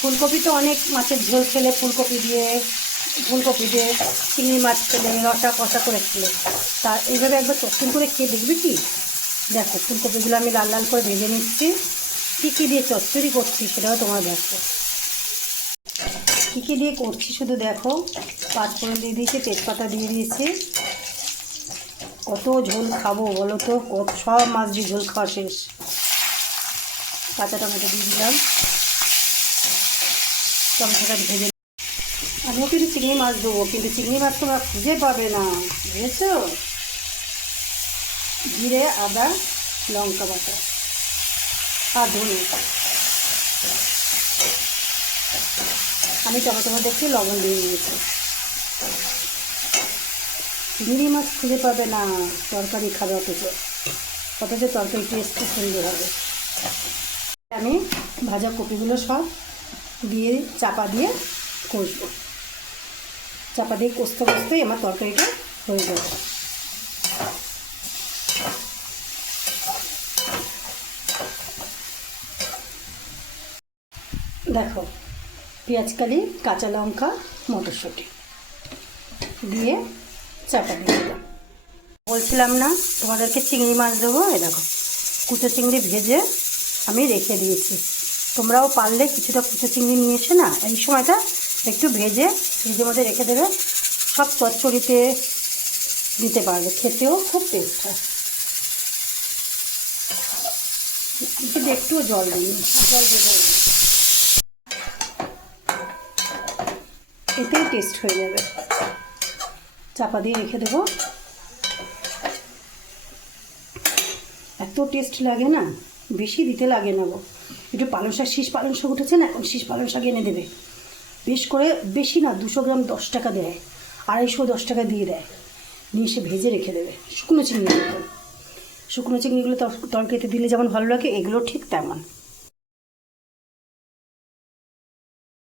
ফুলকপি তো অনেক মাছের ঝোল খেলে, ফুলকপি দিয়ে চিংড়ি মাছ খেলে, রসা কষা করে খেলে, তা এইভাবে একবার চচ্চড়ি করে খেয়ে দেখবে কি? দেখো ফুলকপিগুলো আমি লাল লাল করে ভেজে নিচ্ছি। কী কী দিয়ে চচ্চড়ি করছি সেটাও তোমার দেখো। কী কী দিয়ে করছি শুধু দেখো। পাঁচফোড়ন দিয়ে দিয়েছি, তেজপাতা দিয়ে দিয়েছি। কত ঝোল খাবো বলো তো, সব মাছ দিয়ে ঝোল খাওয়া শেষ। কাঁচা টমেটো দিয়ে দিলাম, টমেটোটা ভেজে। আমিও কিন্তু চিংড়ি মাছ দেবো, কিন্তু চিংড়ি মাছ তোমরা খুঁজে পাবে না, বুঝেছো? জিরে, আদা, লঙ্কা বাটা আর ধনে। আমি টমেটোর মধ্যে একটু লবণ দিয়ে নিয়েছি। চিংড়ি মাছ খুঁজে পাবে না, তরকারি খাবে অথচ তরকারি টেস্ট খুব সুন্দর হবে। আমি ভাজা কপিগুলো সব দিয়ে চাপা দিয়ে কষবো। চাপা দিয়ে কষতে কষতেই আমার তরকারিটা হয়ে যাবে। দেখো পেঁয়াজকালি, কাঁচা লঙ্কা, মটরশুঁটি দিয়ে চাপা দিয়ে দিলাম। বলছিলাম না তোমাদেরকে চিংড়ি মাছ দেবো, এই দেখো কুচো চিংড়ি ভেজে আমি রেখে দিয়েছি। তোমরাও পারলে কিছুটা কুচো চিংড়ি নিয়ে এসে না এই সময়টা একটু ভেজে ফ্রিজের মধ্যে রেখে দেবে, সব চচ্চড়িতে দিতে পারবে, খেতেও খুব টেস্ট হয়। কিন্তু একটুও জল দিই, জল দেবো, এতেই টেস্ট হয়ে যাবে। চাপা দিয়ে রেখে দেবো। এত টেস্ট লাগে না, বেশি দিতে লাগে না গো। একটু পালং শাক, শীষ পালং শাক উঠেছে না, এখন শীষ পালং শাক এনে দেবে। বেশ করে, বেশি না, 200 গ্রাম 10 টাকা দেয়, 250 10 টাকা দিয়ে দেয়। নিয়ে এসে ভেজে রেখে দেবে। শুকনো চিংড়ি, শুকনো চিংড়িগুলো তরকারিতে দিলে যেমন ভালো লাগে, এগুলো ঠিক তেমন।